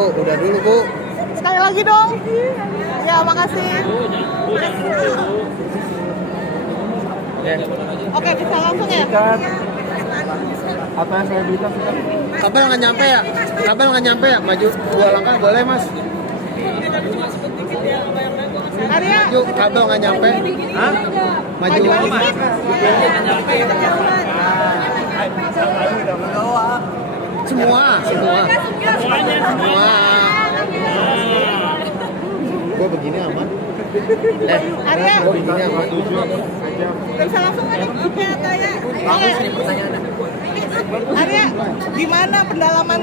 Bu, udah dulu Bu. Sekali lagi dong. Ya, makasih. Oke, bisa langsung ya. Apa yang saya berikan kita? Kabel nggak nyampe ya? Kabel nggak nyampe ya? Maju 2 langkah boleh Mas? Arya, Maju, kabel nggak nyampe? Hah? Maju dikit. Semua. Gue begini aman. Arya, Begini aman. bisa langsung aja. Oke, Arya. Arya, gimana pendalaman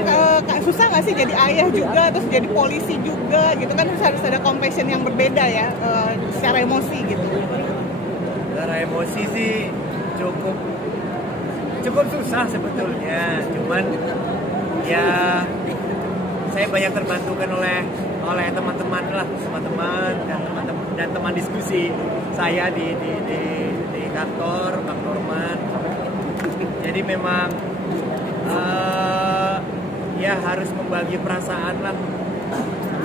susah nggak sih jadi ayah juga, terus jadi polisi juga gitu kan, harus ada compassion yang berbeda ya, secara emosi gitu. Secara emosi sih cukup susah sebetulnya, cuman ya saya banyak terbantukan oleh teman-teman dan teman diskusi saya di kantor Bang Norman. Jadi memang ya harus membagi perasaan lah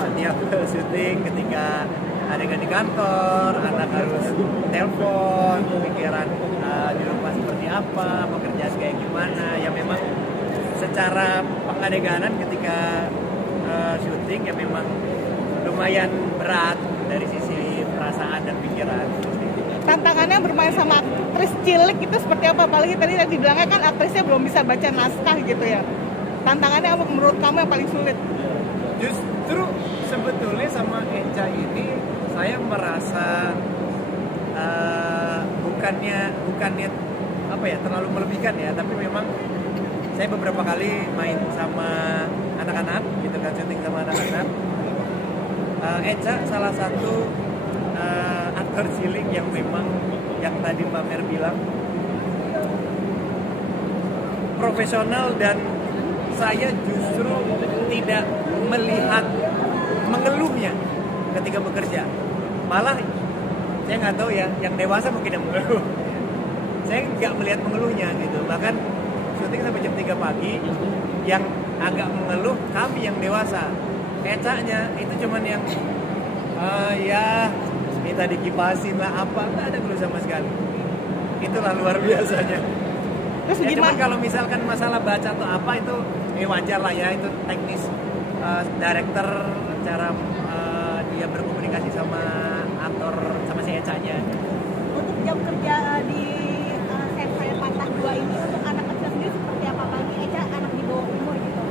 setiap syuting. Ketika adegan di kantor, anak harus telepon, pikiran di rumah seperti apa, pekerjaan kayak gimana. Ya memang secara pengadeganan ketika syuting ya memang lumayan berat dari sisi perasaan dan pikiran. Tantangannya bermain sama aktris cilik itu seperti apa? Apalagi tadi dibilangnya kan aktrisnya belum bisa baca naskah gitu ya. Tantangannya apa menurut kamu yang paling sulit? Justru sebetulnya sama Eca ini saya merasa bukannya apa ya terlalu melebihkan ya, tapi memang saya beberapa kali main sama anak-anak gitu kan, syuting sama anak-anak. Eca salah satu aktor cilik yang memang yang tadi Mbak Mer bilang profesional, dan saya justru tidak melihat mengeluhnya ketika bekerja. Malah saya nggak tahu ya, yang dewasa mungkin yang mengeluh. Saya nggak melihat mengeluhnya gitu. Bahkan syuting sampai jam 3 pagi, yang agak mengeluh kami yang dewasa. Ecanya itu cuman yang ya minta dikipasin lah apa, nggak ada keluh sama sekali. Itulah luar biasanya. Terus Ya, cuman gimana? kalau misalkan masalah baca atau apa itu wajar lah ya, itu teknis director, cara dia berkomunikasi sama aktor, sama si Ecanya. Untuk jam kerja di set saya patah 2 ini untuk anak kecil sendiri seperti apa pagi? Eca anak di bawah umur gitu.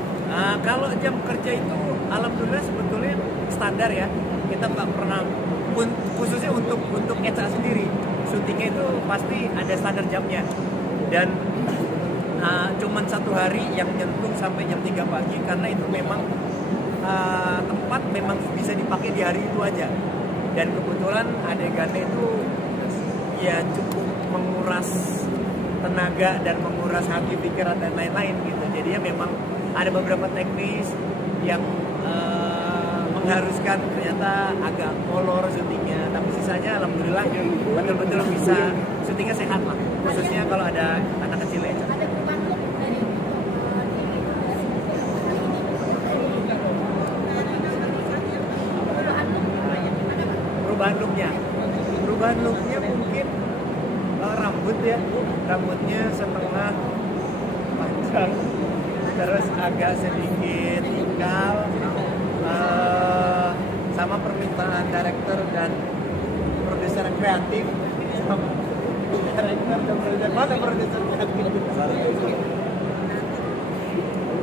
Kalau jam kerja itu alhamdulillah sebetulnya standar ya. Kita nggak pernah, khususnya untuk Eca sendiri, syutingnya itu pasti ada standar jamnya. Dan cuman 1 hari yang nyentuh sampai jam 3 pagi karena itu memang tempat memang bisa dipakai di hari itu aja. Dan kebetulan adegannya itu ya cukup menguras tenaga dan menguras hati, pikiran dan lain-lain gitu. Jadinya memang ada beberapa teknis yang mengharuskan ternyata agak molor syutingnya, tapi sisanya alhamdulillah betul-betul bisa syutingnya sehat lah, khususnya kalau ada anak kecil ya. Ada perubahan look dari perubahan looknya mungkin rambut ya, rambutnya setengah panjang terus agak sedikit ikal, sama permintaan director dan produser kreatif. Director dan produser, mana produser kreatif?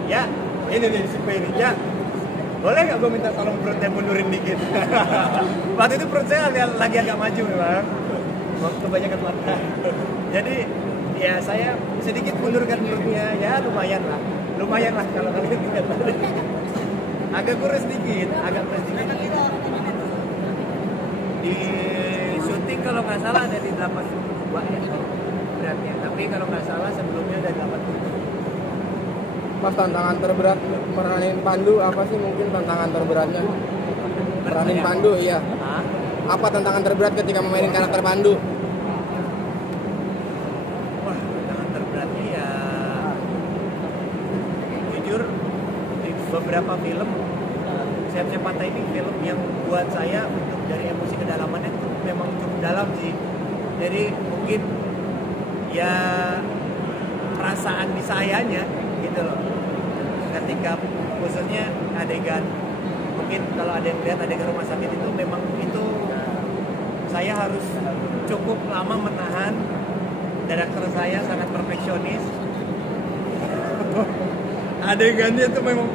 Ya, ini nih si Ferry ya. Boleh nggak gue minta tolong perutnya mundurin dikit? Waktu itu perut saya lagi agak maju memang, kebanyakan makan. Jadi ya saya sedikit mundurkan perutnya, ya lumayan lah kalau kalian lihat tadi. Agak kurus dikit, agak kurus dikit. Di syuting kalau nggak salah ada di 82 ya beratnya, tapi kalau nggak salah sebelumnya ada 87. Pas tantangan terberat meranin Pandu apa sih mungkin tantangan terberatnya? Meranin Pandu iya. Hah? Apa tantangan terberat ketika memainkan karakter Pandu? Wah, tantangan terberatnya ya jujur di beberapa film Siap-Siap Patah ini film yang buat saya untuk dari emosi kedalamannya itu memang cukup dalam sih. Jadi mungkin ya perasaan di sayanya gitu loh. Ketika khususnya adegan, mungkin kalau ada yang lihat adegan rumah sakit itu memang itu saya harus cukup lama menahan. Director saya sangat perfeksionis. Adegannya itu memang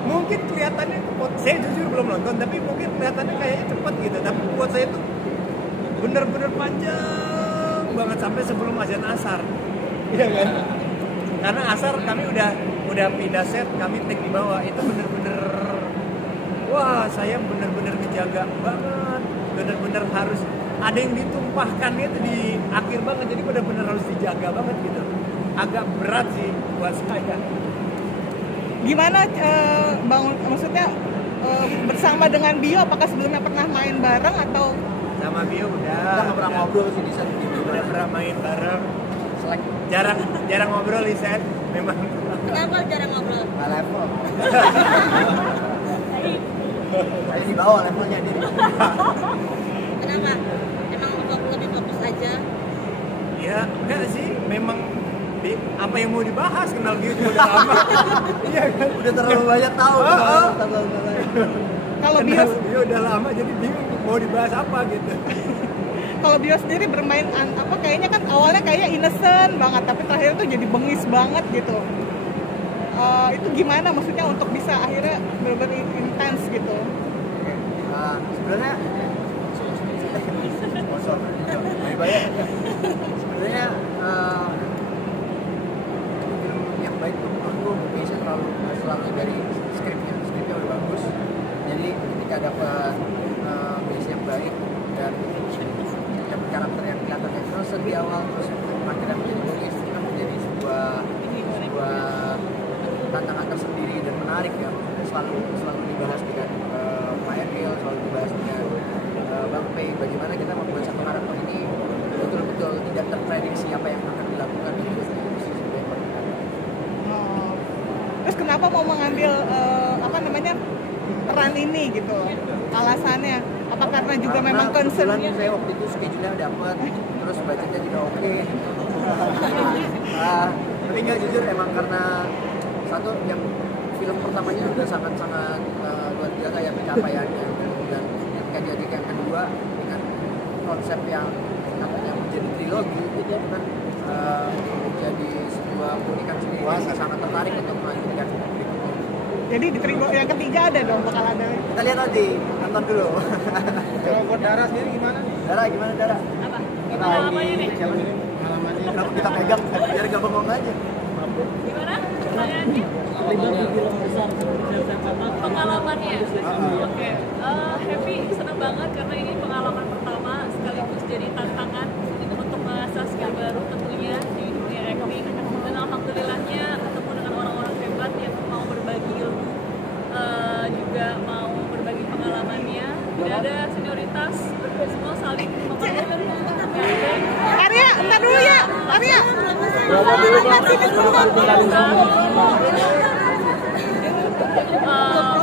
mungkin kelihatannya, saya jujur belum nonton, tapi mungkin kelihatannya kayaknya cepat gitu. Tapi buat saya itu bener-bener panjang banget sampai sebelum azan asar. Iya kan? Karena asar kami udah pindah set, kami take di bawah. Itu bener-bener, wah saya bener-bener ngejaga banget. Bener-bener harus ada yang ditumpahkan itu di akhir banget, jadi bener-bener harus dijaga banget gitu. Agak berat sih buat saya. Gimana Bang, maksudnya bersama dengan Bio, apakah sebelumnya pernah main bareng atau? Sama Bio udah. Kita nggak pernah ngobrol sih di set gitu. Udah pernah main bareng. Jarang ngobrol di set, memang. Kenapa jarang ngobrol? Nggak level. Saya di bawah levelnya dia. Kenapa? Emang lebih fokus aja? Ya enggak sih, memang apa yang mau dibahas, kenal Bio juga udah lama. Iya kan? Udah terlalu banyak tahu. Kalau Bio udah lama, jadi bingung mau dibahas apa gitu. Kalau Bio sendiri bermain apa, kayaknya kan awalnya kayak innocent banget, tapi terakhir tuh jadi bengis banget gitu. Itu gimana maksudnya untuk bisa akhirnya benar-benar intens gitu? Sebenarnya sponsor banyak. Sebenarnya yang baik menurutku bisa selalu dari skripnya udah bagus. Jadi ketika dapat base yang baik dan dapat karakter yang kelihatannya innocent di awal, terus akhirnya menjadi bagus, itu kan menjadi sebuah tantangan tersendiri dan menarik ya. Selalu dibahas dengan Pak Emil, selalu dibahas dengan Bang Pei, bagaimana kita membuat satu karakter ini betul-betul tidak terprediksi apa yang akan dilakukan di Terus kenapa mau mengambil peran ini gitu? Alasannya apa karena juga memang concern? Kebetulan saya waktu itu schedule-nya dapat, terus budgetnya juga oke. Tapi nggak, jujur emang karena satu yang film pertamanya juga sangat luar biasa ya pencapaiannya, dan ketika jadi yang kedua dengan konsep yang katanya menjadi trilogi itu kan menjadi sebuah keunikan sendiri. Sangat tertarik untuk melanjutkan berikutnya. Jadi di trilogi yang ketiga ada dong, bakal ada. Kita lihat nanti, nonton dulu. Kalau buat Dara sendiri gimana? Dara gimana Dara? Apa? Kita Pengalamannya nih? Pengalamannya. Kenapa kita pegang biar gak bengong aja? Gimana? Pertanyaannya? Pengalamannya? Oke. Happy, senang banget karena ini pengalaman pertama sekaligus jadi tantangan untuk mengasah skill baru tentunya di dunia acting. Dan alhamdulillahnya ketemu dengan orang-orang hebat yang mau berbagi ilmu, juga mau berbagi pengalamannya. Tidak ada senioritas, semua saling memperlukan. Arya, entar dulu ya. Arya.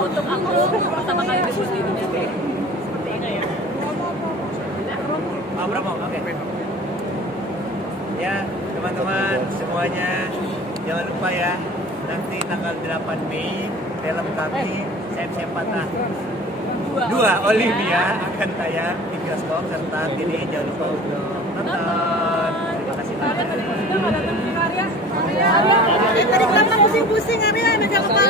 Untuk aku pertama kali debut di dunia kayak seperti ini ya. Oke. Ya, teman-teman semuanya, jangan lupa ya, nanti tanggal 8 Mei film kami Siap-Siap Patah 2 Olivia akan tayang di bioskop, serta ini jangan lupa untuk nonton. Terima kasih banyak. Tadi kenapa pusing-pusing Arya, megang kepala?